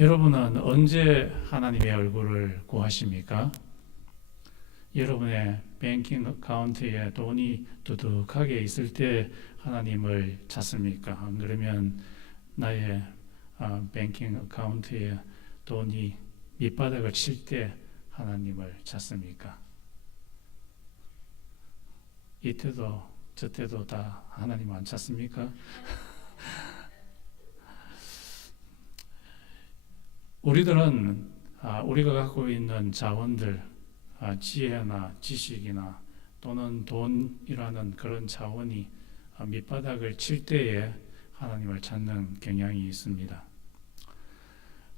여러분은 언제 하나님의 얼굴을 구하십니까? 여러분의 뱅킹 어카운트에 돈이 두둑하게 있을 때 하나님을 찾습니까? 안 그러면 나의 뱅킹 어카운트에 돈이 밑바닥을 칠 때 하나님을 찾습니까? 이때도 저때도 다 하나님 안 찾습니까? 우리들은 우리가 갖고 있는 자원들, 지혜나 지식이나 또는 돈이라는 그런 자원이 밑바닥을 칠 때에 하나님을 찾는 경향이 있습니다.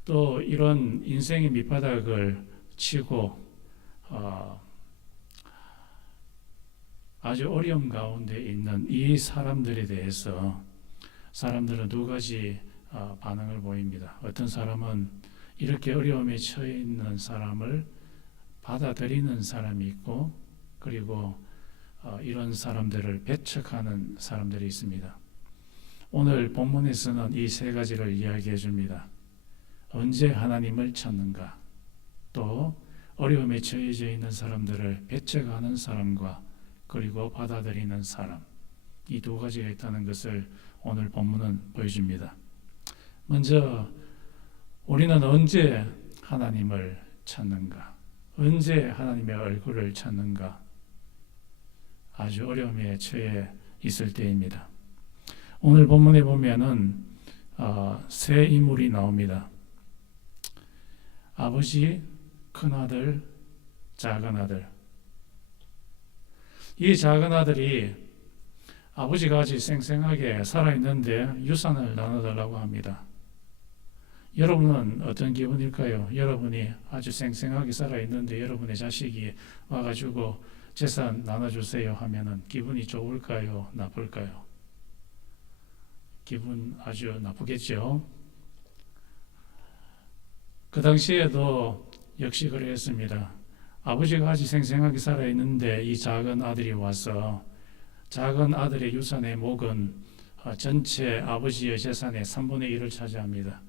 또 이런 인생의 밑바닥을 치고 아주 어려움 가운데 있는 이 사람들에 대해서 사람들은 두 가지 반응을 보입니다. 어떤 사람은 이렇게 어려움에 처해 있는 사람을 받아들이는 사람이 있고, 그리고 이런 사람들을 배척하는 사람들이 있습니다. 오늘 본문에서는 이 세 가지를 이야기해 줍니다. 언제 하나님을 찾는가, 또 어려움에 처해져 있는 사람들을 배척하는 사람과 그리고 받아들이는 사람, 이 두 가지가 있다는 것을 오늘 본문은 보여줍니다. 먼저 우리는 언제 하나님을 찾는가? 언제 하나님의 얼굴을 찾는가? 아주 어려움에 처해 있을 때입니다. 오늘 본문에 보면은 세 인물이 나옵니다. 아버지, 큰아들, 작은 아들. 이 작은 아들이 아버지가 아직 생생하게 살아있는데 유산을 나눠달라고 합니다. 여러분은 어떤 기분일까요? 여러분이 아주 생생하게 살아있는데 여러분의 자식이 와가지고 재산 나눠주세요 하면은 기분이 좋을까요? 나쁠까요? 기분 아주 나쁘겠죠? 그 당시에도 역시 그랬습니다. 아버지가 아직 생생하게 살아있는데 이 작은 아들이 와서 작은 아들의 유산의 목은 전체 아버지의 재산의 3분의 1을 차지합니다.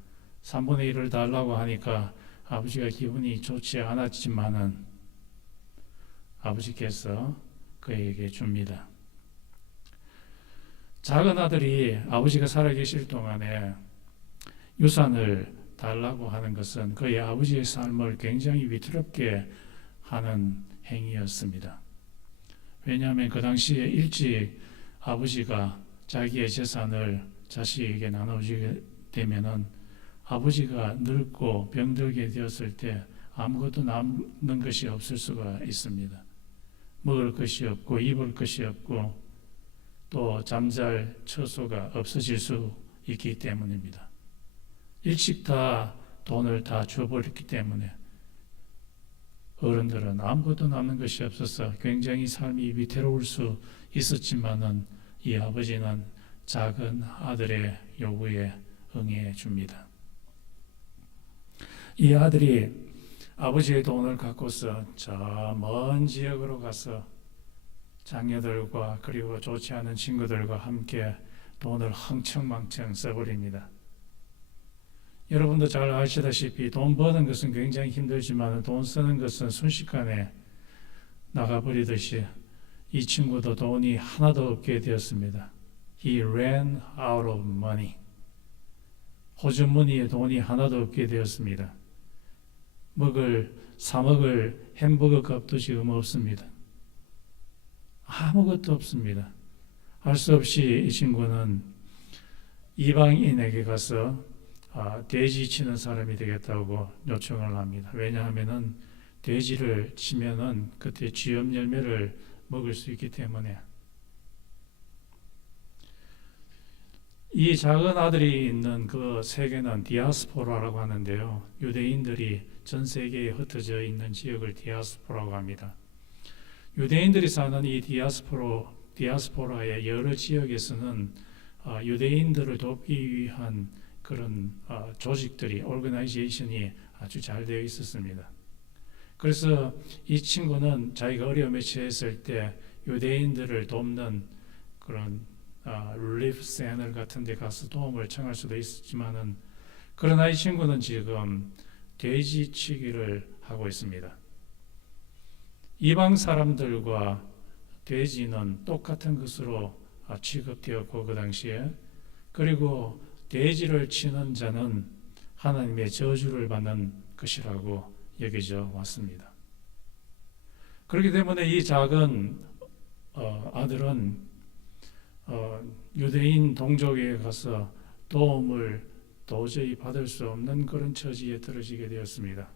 3분의 1을 달라고 하니까 아버지가 기분이 좋지 않았지만은 아버지께서 그에게 줍니다. 작은 아들이 아버지가 살아계실 동안에 유산을 달라고 하는 것은 그의 아버지의 삶을 굉장히 위태롭게 하는 행위였습니다. 왜냐하면 그 당시에 일찍 아버지가 자기의 재산을 자식에게 나눠주게 되면은 아버지가 늙고 병들게 되었을 때 아무것도 남는 것이 없을 수가 있습니다. 먹을 것이 없고 입을 것이 없고 또 잠잘 처소가 없어질 수 있기 때문입니다. 일찍 다 돈을 다 줘버렸기 때문에 어른들은 아무것도 남는 것이 없어서 굉장히 삶이 위태로울 수 있었지만은 이 아버지는 작은 아들의 요구에 응해 줍니다. 이 아들이 아버지의 돈을 갖고서 저 먼 지역으로 가서 자녀들과 그리고 좋지 않은 친구들과 함께 돈을 흥청망청 써버립니다. 여러분도 잘 아시다시피 돈 버는 것은 굉장히 힘들지만 돈 쓰는 것은 순식간에 나가버리듯이 이 친구도 돈이 하나도 없게 되었습니다. He ran out of money. 호주머니에 돈이 하나도 없게 되었습니다. 사 먹을 햄버거 값도 지금 없습니다. 아무것도 없습니다. 할 수 없이 이 친구는 이방인에게 가서 돼지 치는 사람이 되겠다고 요청을 합니다. 왜냐하면은 돼지를 치면은 그때 쥐염 열매를 먹을 수 있기 때문에. 이 작은 아들이 있는 그 세계는 디아스포라라고 하는데요. 유대인들이 전 세계에 흩어져 있는 지역을 디아스포라고 합니다. 유대인들이 사는 이 디아스포라의 여러 지역에서는 유대인들을 돕기 위한 그런 조직들이, 오르거나이제이션이 아주 잘 되어 있었습니다. 그래서 이 친구는 자기가 어려움에 처했을 때 유대인들을 돕는 그런 릴리프 센터 같은 데 가서 도움을 청할 수도 있었지만은 그러나 이 친구는 지금 돼지치기를 하고 있습니다. 이방 사람들과 돼지는 똑같은 것으로 취급되었고 그 당시에, 그리고 돼지를 치는 자는 하나님의 저주를 받는 것이라고 여겨져 왔습니다. 그렇기 때문에 이 작은 아들은 유대인 동족에 가서 도움을 도저히 받을 수 없는 그런 처지에 떨어지게 되었습니다.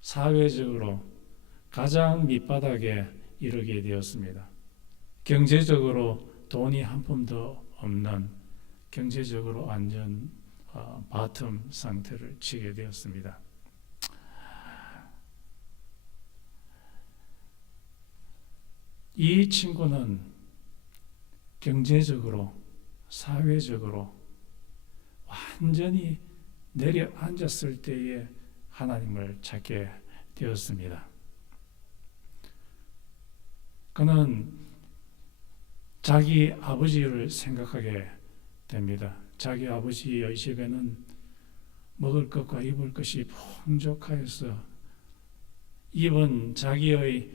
사회적으로 가장 밑바닥에 이르게 되었습니다. 경제적으로 돈이 한 푼도 없는, 경제적으로 완전 바텀 상태를 치게 되었습니다. 이 친구는 경제적으로, 사회적으로 완전히 내려앉았을 때에 하나님을 찾게 되었습니다. 그는 자기 아버지를 생각하게 됩니다. 자기 아버지의 집에는 먹을 것과 입을 것이 풍족하여서 입은 자기의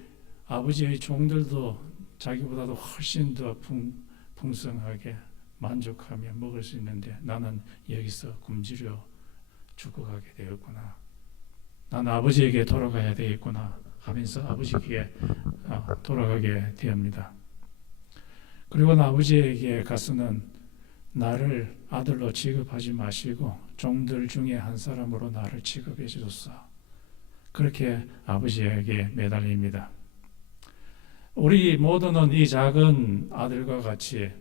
아버지의 종들도 자기보다도 훨씬 더 풍성하게 만족하며 먹을 수 있는데 나는 여기서 굶주려 죽어가게 되었구나. 나는 아버지에게 돌아가야 되겠구나 하면서 아버지에게 돌아가게 되옵니다. 그리고 아버지에게 가서는 나를 아들로 취급하지 마시고 종들 중에 한 사람으로 나를 취급해 주소서. 그렇게 아버지에게 매달립니다. 우리 모두는 이 작은 아들과 같이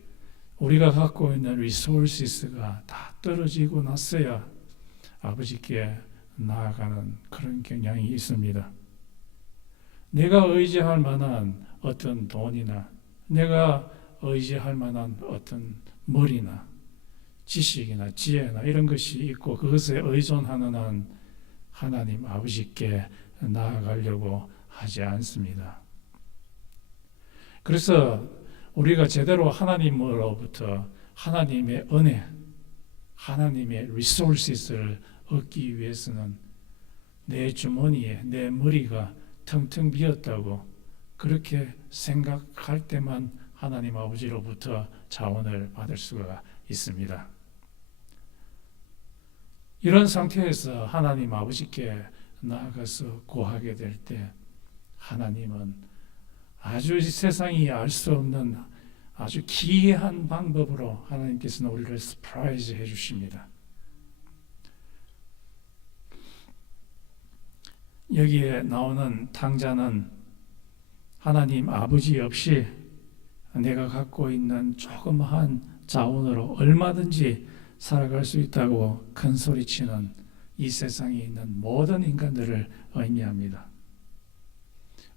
우리가 갖고 있는 리소스가 다 떨어지고 났어야 아버지께 나아가는 그런 경향이 있습니다. 내가 의지할 만한 어떤 돈이나 내가 의지할 만한 어떤 머리나 지식이나 지혜나 이런 것이 있고 그것에 의존하는 한 하나님 아버지께 나아가려고 하지 않습니다. 그래서 우리가 제대로 하나님으로부터 하나님의 은혜, 하나님의 리소스를 얻기 위해서는 내 주머니에 내 머리가 텅텅 비었다고 그렇게 생각할 때만 하나님 아버지로부터 자원을 받을 수가 있습니다. 이런 상태에서 하나님 아버지께 나아가서 구하게 될 때 하나님은 아주 세상이 알 수 없는 아주 기이한 방법으로 하나님께서는 우리를 서프라이즈 해주십니다. 여기에 나오는 탕자는 하나님 아버지 없이 내가 갖고 있는 조그마한 자원으로 얼마든지 살아갈 수 있다고 큰 소리치는 이 세상에 있는 모든 인간들을 의미합니다.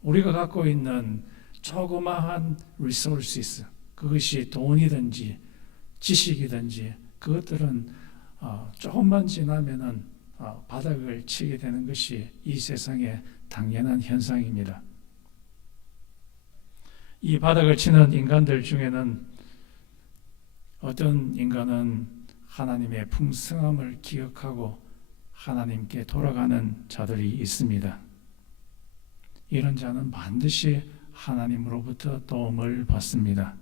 우리가 갖고 있는 조그마한 resources, 그것이 돈이든지 지식이든지 그것들은 조금만 지나면은 바닥을 치게 되는 것이 이 세상의 당연한 현상입니다. 이 바닥을 치는 인간들 중에는 어떤 인간은 하나님의 풍성함을 기억하고 하나님께 돌아가는 자들이 있습니다. 이런 자는 반드시 하나님으로부터 도움을 받습니다.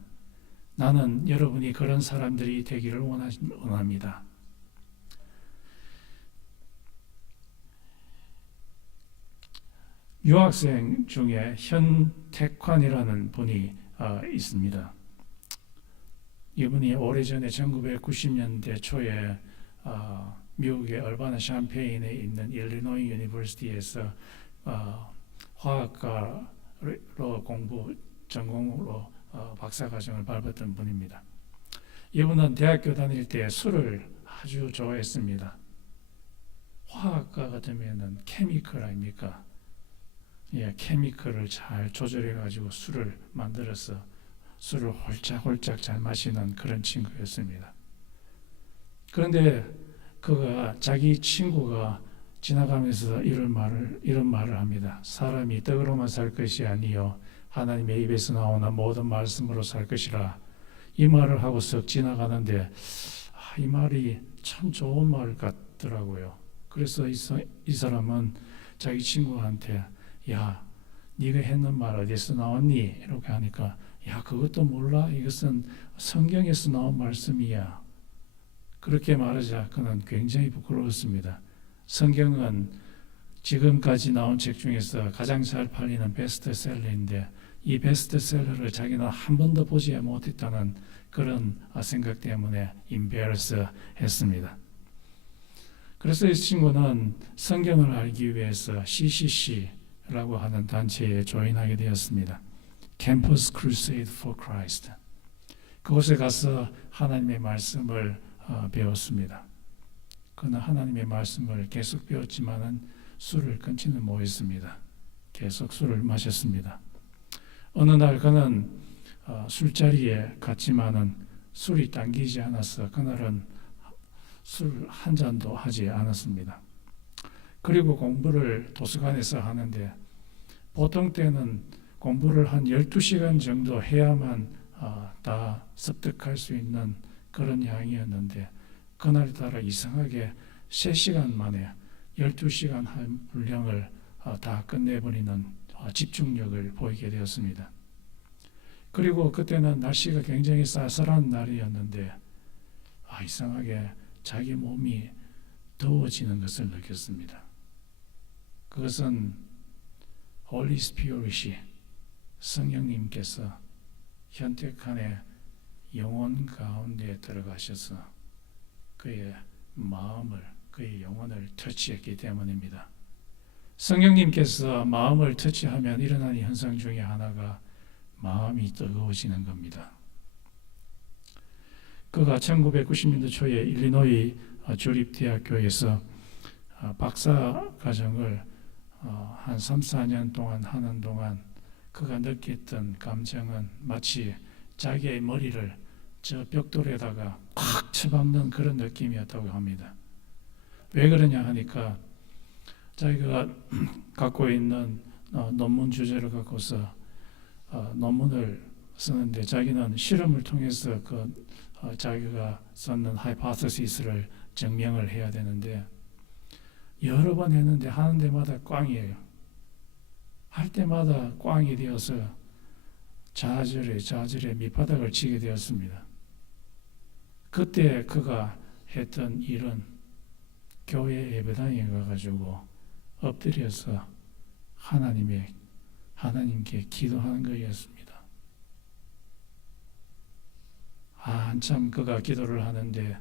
나는 여러분이 그런 사람들이 되기를 원합니다. 유학생 중에 현택환이라는 분이 있습니다. 이분이 오래전에 1990년대 초에 미국의 얼바나 샴페인에 있는 일리노이 유니버시티에서 화학과로 전공으로 박사과정을 밟았던 분입니다. 이분은 대학교 다닐 때 술을 아주 좋아했습니다. 화학과 같으면은 케미컬 아닙니까? 예, 케미컬을 잘 조절해 가지고 술을 만들어서 술을 홀짝홀짝 잘 마시는 그런 친구였습니다. 그런데 그가 자기 친구가 지나가면서 이런 말을 합니다. 사람이 떡으로만 살 것이 아니요 하나님의 입에서 나오는 모든 말씀으로 살 것이라. 이 말을 하고 쓱 지나가는데 이 말이 참 좋은 말 같더라고요. 그래서 이 사람은 자기 친구한테 야, 네가 했는 말 어디서 나왔니? 이렇게 하니까 야, 그것도 몰라? 이것은 성경에서 나온 말씀이야. 그렇게 말하자 그는 굉장히 부끄러웠습니다. 성경은 지금까지 나온 책 중에서 가장 잘 팔리는 베스트셀러인데 이 베스트셀러를 자기는 한 번도 보지 못했다는 그런 생각 때문에 embarrass 했습니다. 그래서 이 친구는 성경을 알기 위해서 CCC라고 하는 단체에 조인하게 되었습니다. Campus Crusade for Christ. 그곳에 가서 하나님의 말씀을 배웠습니다. 그는 하나님의 말씀을 계속 배웠지만은 술을 끊지는 못했습니다. 계속 술을 마셨습니다. 어느 날 그는 술자리에 갔지만은 술이 당기지 않아서 그날은 술 한 잔도 하지 않았습니다. 그리고 공부를 도서관에서 하는데 보통 때는 공부를 한 12시간 정도 해야만 다 습득할 수 있는 그런 양이었는데 그날따라 이상하게 3시간 만에 12시간 한 분량을 다 끝내버리는 집중력을 보이게 되었습니다. 그리고 그때는 날씨가 굉장히 쌀쌀한 날이었는데 이상하게 자기 몸이 더워지는 것을 느꼈습니다. 그것은 Holy Spirit이 성령님께서 현택한의 영혼 가운데 들어가셔서 그의 마음을, 그의 영혼을 터치했기 때문입니다. 성령님께서 마음을 터치하면 일어나는 현상 중에 하나가 마음이 뜨거워지는 겁니다. 그가 1990년대 초에 일리노이 주립대학교에서 박사 과정을 한 3, 4년 동안 하는 동안 그가 느꼈던 감정은 마치 자기의 머리를 저 벽돌에다가 콱 쳐박는 그런 느낌이었다고 합니다. 왜 그러냐 하니까 자기가 갖고 있는 논문 주제를 갖고서 논문을 쓰는데 자기는 실험을 통해서 자기가 썼는 하이포테시스를 증명을 해야 되는데 여러 번 했는데 하는 데마다 꽝이에요. 할 때마다 꽝이 되어서 좌절에 밑바닥을 치게 되었습니다. 그때 그가 했던 일은 교회 예배당에 가가지고 엎드려서 하나님께 기도하는 것이었습니다. 한참 그가 기도를 하는데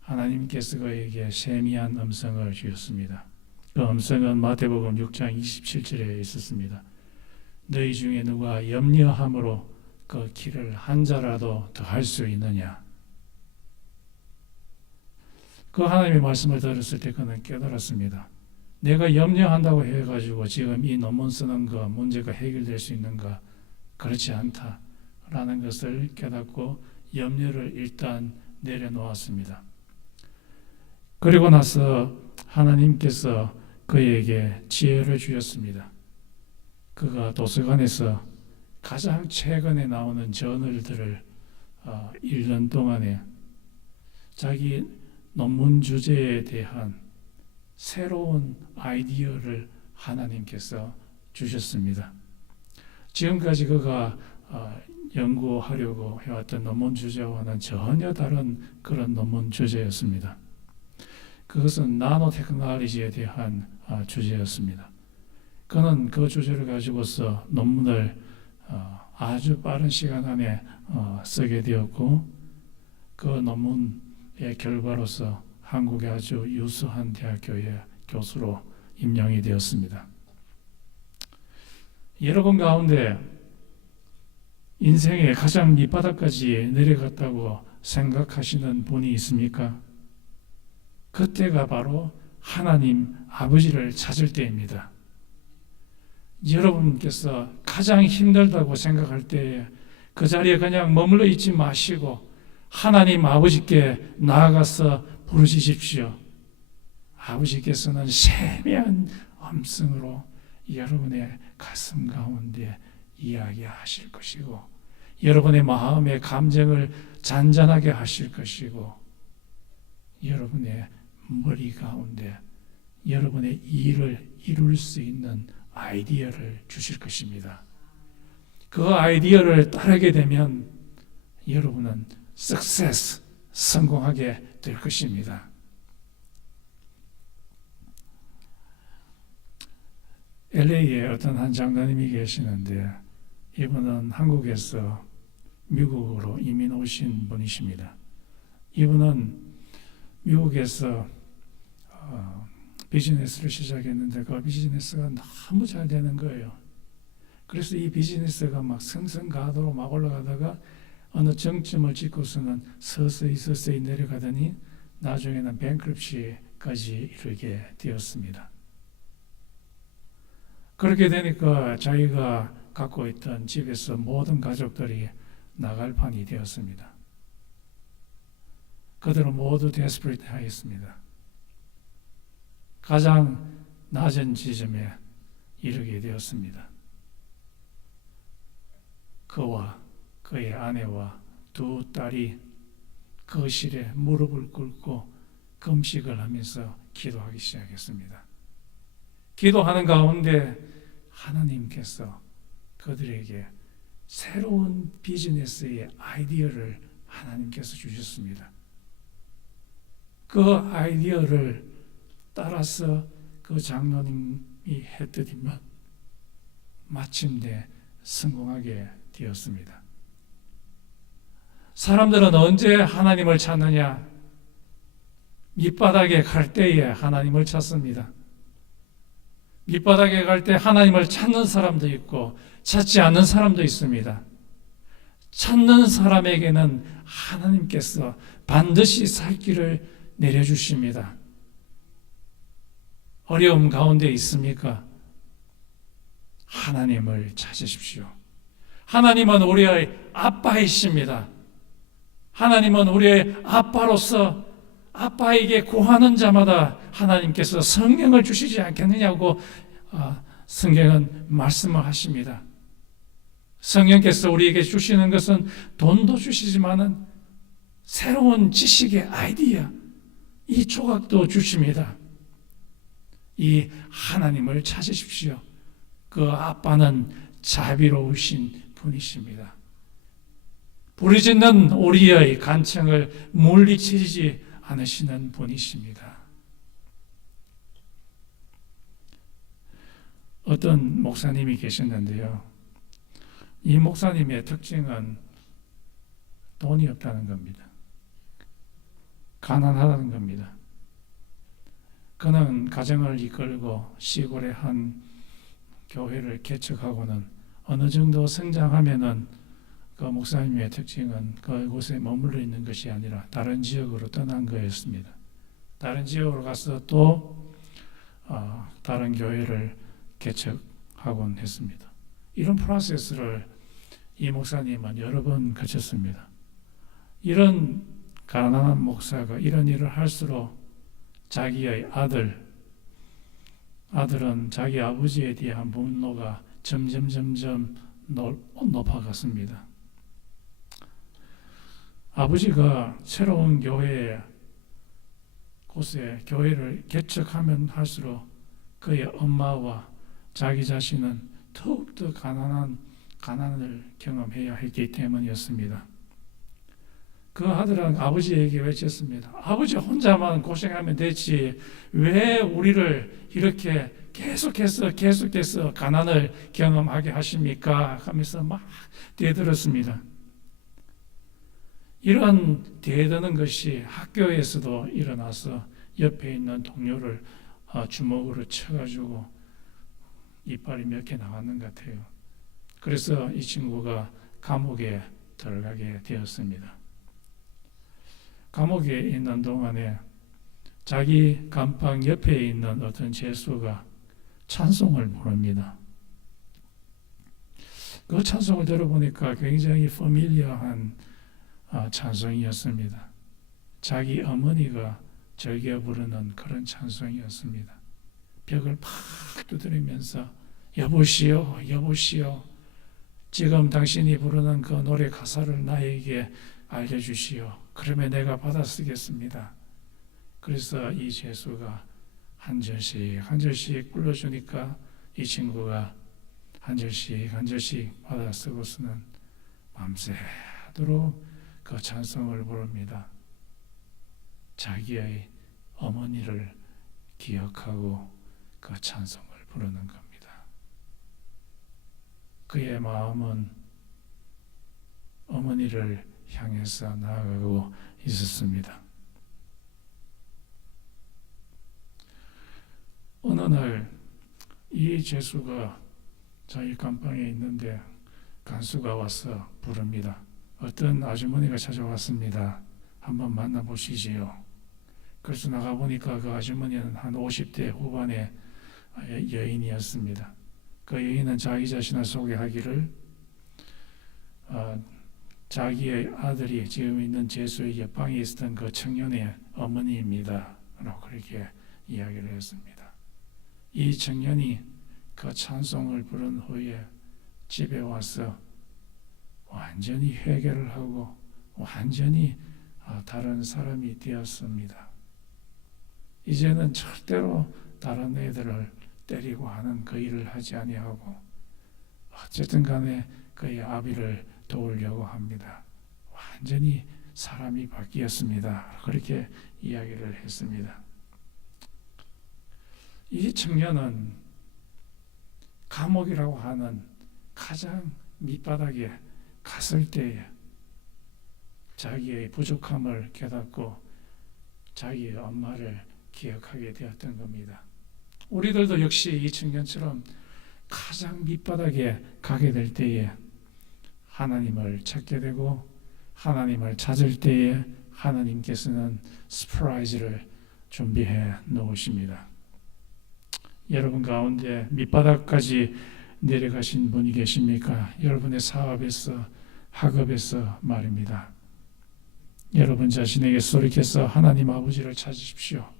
하나님께서 그에게 세미한 음성을 주셨습니다. 그 음성은 마태복음 6장 27절에 있었습니다. 너희 중에 누가 염려함으로 그 길을 한 자라도 더 할 수 있느냐? 그 하나님의 말씀을 들었을 때 그는 깨달았습니다. 내가 염려한다고 해가지고 지금 이 논문 쓰는 거 문제가 해결될 수 있는가? 그렇지 않다라는 것을 깨닫고 염려를 일단 내려놓았습니다. 그리고 나서 하나님께서 그에게 지혜를 주셨습니다. 그가 도서관에서 가장 최근에 나오는 저널들을 읽는 동안에 자기 논문 주제에 대한 새로운 아이디어를 하나님께서 주셨습니다. 지금까지 그가 연구하려고 해왔던 논문 주제와는 전혀 다른 그런 논문 주제였습니다. 그것은 나노 테크놀로지에 대한 주제였습니다. 그는 그 주제를 가지고서 논문을 아주 빠른 시간 안에 쓰게 되었고 그 논문의 결과로서 한국의 아주 유수한 대학교의 교수로 임명이 되었습니다. 여러분 가운데 인생의 가장 밑바닥까지 내려갔다고 생각하시는 분이 있습니까? 그때가 바로 하나님 아버지를 찾을 때입니다. 여러분께서 가장 힘들다고 생각할 때에 그 자리에 그냥 머물러 있지 마시고 하나님 아버지께 나아가서 부르짖으십시오. 아버지께서는 세미한 음성으로 여러분의 가슴 가운데 이야기하실 것이고 여러분의 마음의 감정을 잔잔하게 하실 것이고 여러분의 머리 가운데 여러분의 일을 이룰 수 있는 아이디어를 주실 것입니다. 그 아이디어를 따르게 되면 여러분은 success, 성공하게 될 것입니다. LA에 어떤 한 장로님이 계시는데 이분은 한국에서 미국으로 이민 오신 분이십니다. 이분은 미국에서 비즈니스를 시작했는데 그 비즈니스가 너무 잘 되는 거예요. 그래서 이 비즈니스가 막 승승가도로 막 올라가다가 어느 정점을 찍고서는 서서히 내려가더니 나중에는 뱅크럽시까지 이르게 되었습니다. 그렇게 되니까 자기가 갖고 있던 집에서 모든 가족들이 나갈 판이 되었습니다. 그들은 모두 데스퍼레이트 하였습니다. 가장 낮은 지점에 이르게 되었습니다. 그와 그의 아내와 두 딸이 거실에 무릎을 꿇고 금식을 하면서 기도하기 시작했습니다. 기도하는 가운데 하나님께서 그들에게 새로운 비즈니스의 아이디어를 하나님께서 주셨습니다. 그 아이디어를 따라서 그 장로님이 했더니만 마침내 성공하게 되었습니다. 사람들은 언제 하나님을 찾느냐? 밑바닥에 갈 때에 하나님을 찾습니다. 밑바닥에 갈 때 하나님을 찾는 사람도 있고 찾지 않는 사람도 있습니다. 찾는 사람에게는 하나님께서 반드시 살 길을 내려주십니다. 어려움 가운데 있습니까? 하나님을 찾으십시오. 하나님은 우리의 아빠이십니다. 하나님은 우리의 아빠로서 아빠에게 구하는 자마다 하나님께서 성령을 주시지 않겠느냐고 성경은 말씀을 하십니다. 성령께서 우리에게 주시는 것은 돈도 주시지만은 새로운 지식의 아이디어, 이 조각도 주십니다. 이 하나님을 찾으십시오. 그 아빠는 자비로우신 분이십니다. 부르짖는 우리의 간청을 물리치지 않으시는 분이십니다. 어떤 목사님이 계셨는데요. 이 목사님의 특징은 돈이 없다는 겁니다. 가난하다는 겁니다. 그는 가정을 이끌고 시골의 한 교회를 개척하고는 어느 정도 성장하면은 그 목사님의 특징은 그곳에 머물러 있는 것이 아니라 다른 지역으로 떠난 거였습니다. 다른 지역으로 가서 또 다른 교회를 개척하곤 했습니다. 이런 프로세스를 이 목사님은 여러 번 거쳤습니다. 이런 가난한 목사가 이런 일을 할수록 자기의 아들은 자기 아버지에 대한 분노가 점점 높아갔습니다. 아버지가 새로운 곳에 교회를 개척하면 할수록 그의 엄마와 자기 자신은 더욱더 가난을 경험해야 했기 때문이었습니다. 그 아들은 아버지에게 외쳤습니다. 아버지 혼자만 고생하면 되지 왜 우리를 이렇게 계속해서 가난을 경험하게 하십니까? 하면서 막 대들었습니다. 이런 대드는 것이 학교에서도 일어나서 옆에 있는 동료를 주먹으로 쳐가지고 이빨이 몇 개 나왔는 것 같아요. 그래서 이 친구가 감옥에 들어가게 되었습니다. 감옥에 있는 동안에 자기 감방 옆에 있는 어떤 죄수가 찬송을 부릅니다. 그 찬송을 들어보니까 굉장히 패밀리어한 찬송이었습니다. 자기 어머니가 즐겨 부르는 그런 찬송이었습니다. 벽을 팍 두드리면서 여보시오, 여보시오, 지금 당신이 부르는 그 노래 가사를 나에게 알려주시오. 그러면 내가 받아쓰겠습니다. 그래서 이 죄수가 한 절씩 불러주니까 이 친구가 한 절씩 받아 쓰고서는 밤새도록 그 찬송을 부릅니다. 자기의 어머니를 기억하고 그 찬송을 부르는 겁니다. 그의 마음은 어머니를 향해서 나아가고 있었습니다. 어느 날 이 죄수가 자기 감방에 있는데 간수가 와서 부릅니다. 어떤 아주머니가 찾아왔습니다. 한번 만나보시지요. 그래서 나가보니까 그 아주머니는 한 50대 후반의 여인이었습니다. 그 여인은 자기 자신을 소개하기를 자기의 아들이 지금 있는 죄수의 옆방에 있었던 그 청년의 어머니입니다. 라고 그렇게 이야기를 했습니다. 이 청년이 그 찬송을 부른 후에 집에 와서 완전히 회개를 하고 완전히 다른 사람이 되었습니다. 이제는 절대로 다른 애들을 때리고 하는 그 일을 하지 아니하고 어쨌든 간에 그의 아비를 도우려고 합니다. 완전히 사람이 바뀌었습니다. 그렇게 이야기를 했습니다. 이 청년은 감옥이라고 하는 가장 밑바닥에 갔을 때에 자기의 부족함을 깨닫고 자기의 엄마를 기억하게 되었던 겁니다. 우리들도 역시 이 청년처럼 가장 밑바닥에 가게 될 때에 하나님을 찾게 되고 하나님을 찾을 때에 하나님께서는 서프라이즈를 준비해 놓으십니다. 여러분 가운데 밑바닥까지 내려가신 분이 계십니까? 여러분의 사업에서, 학업에서 말입니다. 여러분 자신에게 돌이켜서 하나님 아버지를 찾으십시오.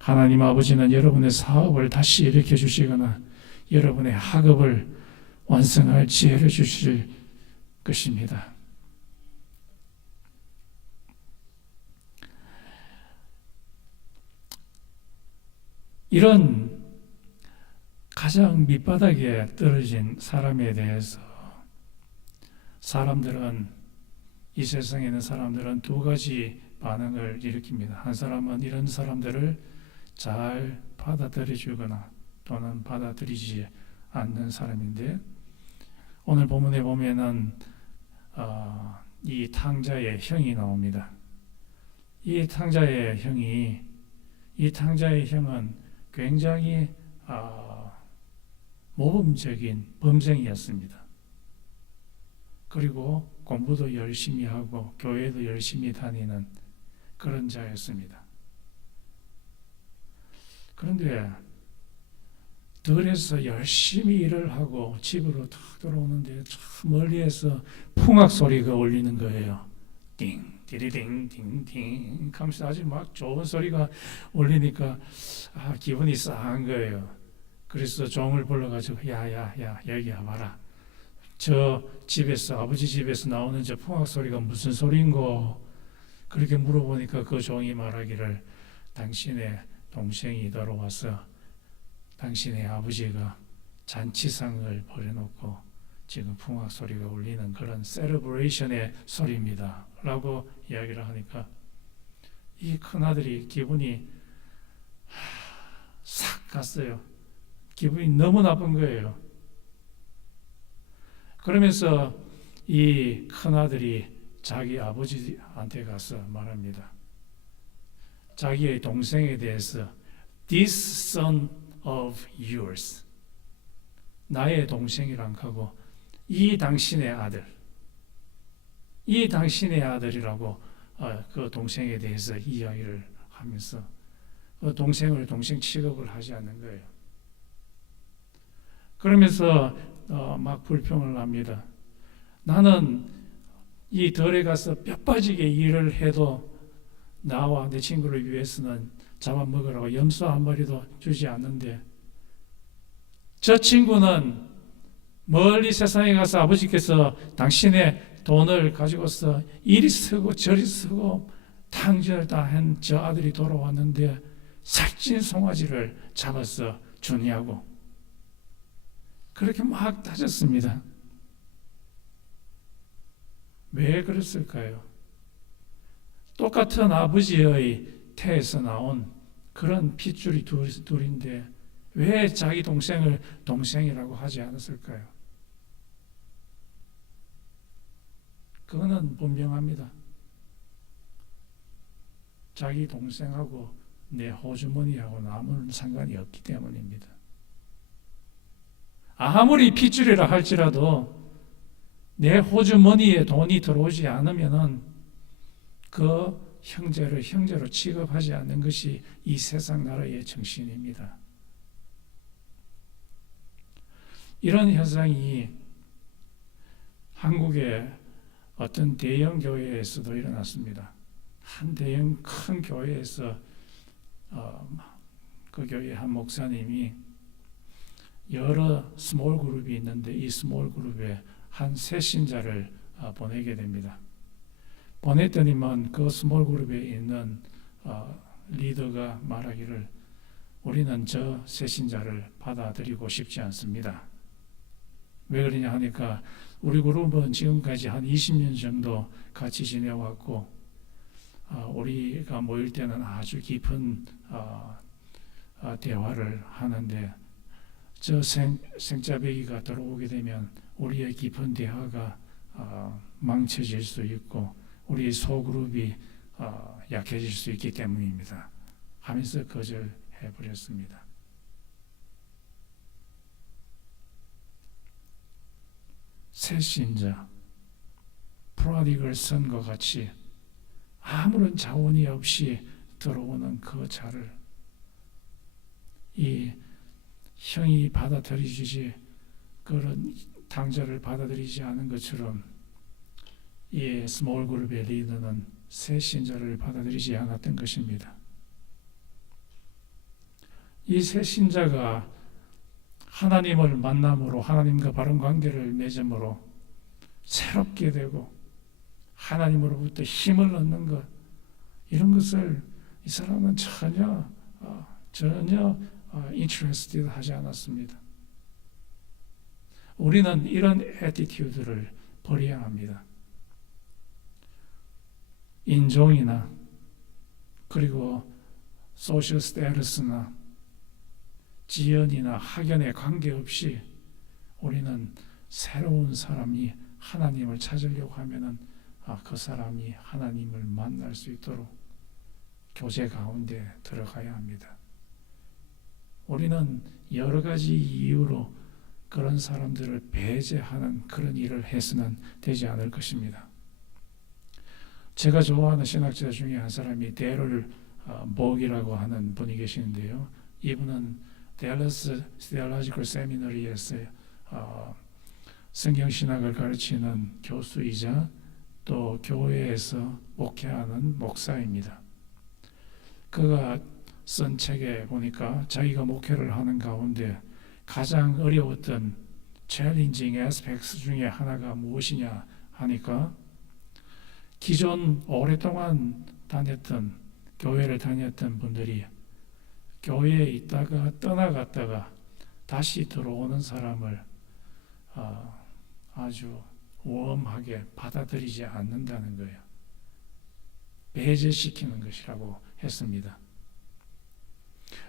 하나님 아버지는 여러분의 사업을 다시 일으켜 주시거나 여러분의 학업을 완성할 지혜를 주실 것입니다. 이런 가장 밑바닥에 떨어진 사람에 대해서 이 세상에 있는 사람들은 두 가지 반응을 일으킵니다. 한 사람은 이런 사람들을 잘 받아들여 주거나 또는 받아들이지 않는 사람인데, 오늘 본문에 보면은 이 탕자의 형이 나옵니다. 이 탕자의 형은 굉장히 모범적인 범생이었습니다. 그리고 공부도 열심히 하고 교회도 열심히 다니는 그런 자였습니다. 그런데 들에서 열심히 일을 하고 집으로 탁 돌아오는데 저 멀리에서 풍악 소리가 울리는 거예요. 띵 디리딩 띵띵 하면서 아주 막 좋은 소리가 울리니까 기분이 싸한 거예요. 그래서 종을 불러가지고 야야야 여기 와봐라. 저 집에서 아버지 집에서 나오는 저 풍악 소리가 무슨 소리인고? 그렇게 물어보니까 그 종이 말하기를 당신의 동생이 들어와서 당신의 아버지가 잔치상을 벌여놓고 지금 풍악 소리가 울리는 그런 셀러브레이션의 소리입니다 라고 이야기를 하니까 이 큰아들이 기분이 싹 갔어요. 기분이 너무 나쁜 거예요. 그러면서 이 큰아들이 자기 아버지한테 가서 말합니다. 자기의 동생에 대해서 This son of yours, 나의 동생이란 하고 이 당신의 아들이라고 그 동생에 대해서 이야기를 하면서 그 동생을 동생 취급을 하지 않는 거예요. 그러면서 막 불평을 합니다. 나는 이 덜에 가서 뼈 빠지게 일을 해도 나와 내 친구를 위해서는 잡아먹으라고 염소 한 마리도 주지 않는데 저 친구는 멀리 세상에 가서 아버지께서 당신의 돈을 가지고서 이리 쓰고 저리 쓰고 탕진을 다 한 저 아들이 돌아왔는데 살찐 송아지를 잡아서 주냐고 그렇게 막 따졌습니다. 왜 그랬을까요? 똑같은 아버지의 태에서 나온 그런 핏줄이 둘인데 왜 자기 동생을 동생이라고 하지 않았을까요? 그거는 분명합니다. 자기 동생하고 내 호주머니하고는 아무런 상관이 없기 때문입니다. 아무리 핏줄이라 할지라도 내 호주머니에 돈이 들어오지 않으면은 그 형제를 형제로 취급하지 않는 것이 이 세상 나라의 정신입니다. 이런 현상이 한국의 어떤 대형 교회에서도 일어났습니다. 한 대형 큰 교회에서 그 교회 한 목사님이 여러 스몰 그룹이 있는데 이 스몰 그룹에 한 새 신자를 보내게 됩니다. 보냈더니만 그 스몰 그룹에 있는 리더가 말하기를 우리는 저 새 신자를 받아들이고 싶지 않습니다. 왜 그러냐 하니까 우리 그룹은 지금까지 한 20년 정도 같이 지내왔고 우리가 모일 때는 아주 깊은 대화를 하는데 저 생짜배기가 들어오게 되면 우리의 깊은 대화가 망쳐질 수 있고 우리의 소그룹이 약해질 수 있기 때문입니다. 하면서 거절해버렸습니다. 새 신자, 프로디글 선과 같이 아무런 자원이 없이 들어오는 그 자를 이 형이 받아들이지 그런 당자를 받아들이지 않은 것처럼 이 스몰 그룹의 리더는 새 신자를 받아들이지 않았던 것입니다. 이 새 신자가 하나님을 만남으로 하나님과 바른 관계를 맺음으로 새롭게 되고 하나님으로부터 힘을 얻는 것 이런 것을 이 사람은 전혀 interested 하지 않았습니다. 우리는 이런 애티튜드를 버려야 합니다. 인종이나 그리고 소셜 스테이터스나 지연이나 학연에 관계없이 우리는 새로운 사람이 하나님을 찾으려고 하면은 그 사람이 하나님을 만날 수 있도록 교제 가운데 들어가야 합니다. 우리는 여러 가지 이유로 그런 사람들을 배제하는 그런 일을 해서는 되지 않을 것입니다. 제가 좋아하는 신학자 중에 한 사람이 데럴 목이라고 하는 분이 계시는데요. 이분은 댈러스 Theological Seminary에서 성경신학을 가르치는 교수이자 또 교회에서 목회하는 목사입니다. 그가 쓴 책에 보니까 자기가 목회를 하는 가운데 가장 어려웠던 challenging aspects 중에 하나가 무엇이냐 하니까 기존 오랫동안 교회를 다녔던 분들이 교회에 있다가 떠나갔다가 다시 들어오는 사람을 아주 웜하게 받아들이지 않는다는 거예요. 배제시키는 것이라고 했습니다.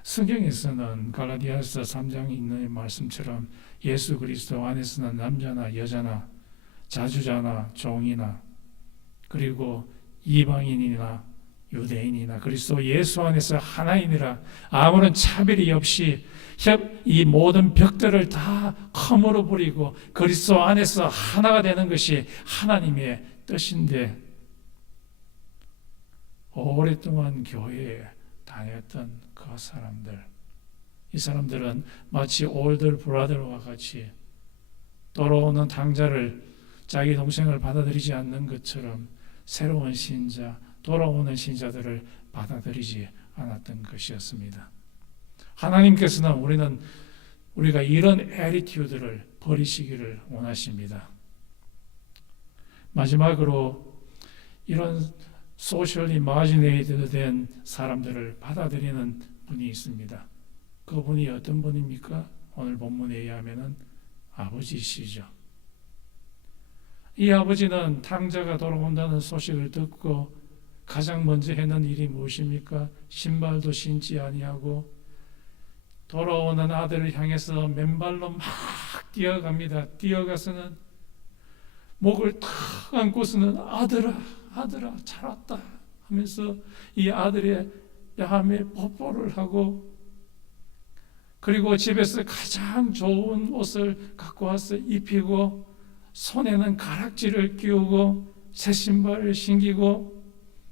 성경에서는 갈라디아서 3장에 있는 말씀처럼 예수 그리스도 안에서는 남자나 여자나 자주자나 종이나 그리고 이방인이나 유대인이나 그리스도 예수 안에서 하나이니라 아무런 차별이 없이 이 모든 벽들을 다 허물어 버리고 그리스도 안에서 하나가 되는 것이 하나님의 뜻인데 오랫동안 교회에 다녔던 그 사람들 이 사람들은 마치 올더 브라더와 같이 돌아오는 당자를 자기 동생을 받아들이지 않는 것처럼 새로운 신자 돌아오는 신자들을 받아들이지 않았던 것이었습니다. 하나님께서는 우리가 이런 애티튜드를 버리시기를 원하십니다. 마지막으로 이런 소셜리 마지네이드 된 사람들을 받아들이는 분이 있습니다. 그분이 어떤 분입니까? 오늘 본문에 의하면 아버지시죠. 이 아버지는 탕자가 돌아온다는 소식을 듣고 가장 먼저 했는 일이 무엇입니까? 신발도 신지 아니하고 돌아오는 아들을 향해서 맨발로 막 뛰어갑니다. 뛰어가서는 목을 탁 안고서는 아들아, 아들아, 잘 왔다 하면서 이 아들의 뺨에 뽀뽀를 하고, 그리고 집에서 가장 좋은 옷을 갖고 와서 입히고 손에는 가락지를 끼우고 새 신발을 신기고,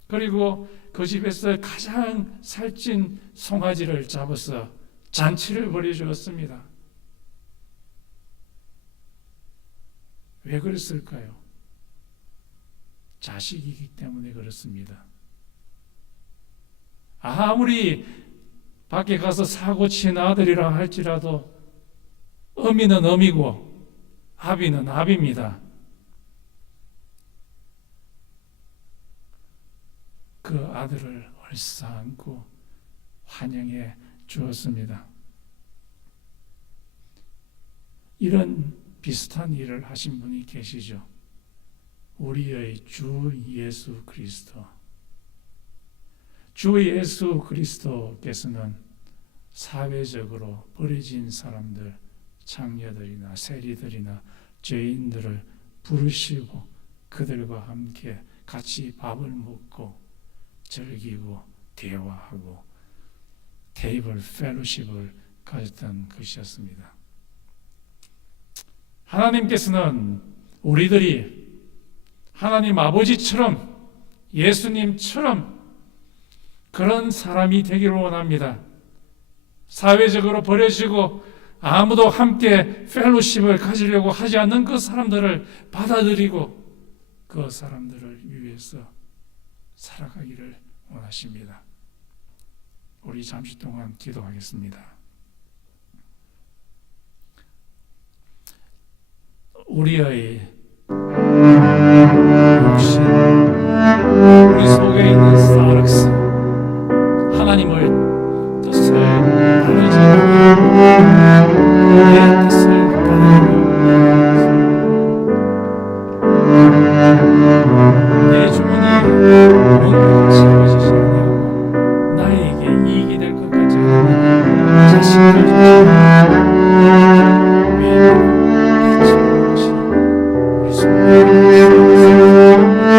그리고 그 집에서 가장 살찐 송아지를 잡아서 잔치를 벌여주었습니다. 왜 그랬을까요? 자식이기 때문에 그렇습니다. 아무리 밖에 가서 사고 친 아들이라 할지라도 어미는 어미고 아비는 아비입니다. 그 아들을 얼싸안고 환영해 주었습니다. 이런 비슷한 일을 하신 분이 계시죠. 우리의 주 예수 그리스도. 주 예수 그리스도께서는 사회적으로 버려진 사람들, 창녀들이나 세리들이나 죄인들을 부르시고 그들과 함께 같이 밥을 먹고 즐기고 대화하고 테이블 펠로십을 가졌던 것이었습니다. 하나님께서는 우리들이 하나님 아버지처럼, 예수님처럼 그런 사람이 되기를 원합니다. 사회적으로 버려지고 아무도 함께 펠로십을 가지려고 하지 않는 그 사람들을 받아들이고 그 사람들을 위해서 살아가기를 원하십니다. 우리 잠시 동안 기도하겠습니다. 우리의 욕심, 우리 속에 있는 사르스, 하나님을 뜻을 따르지 않고 내 뜻을 따르고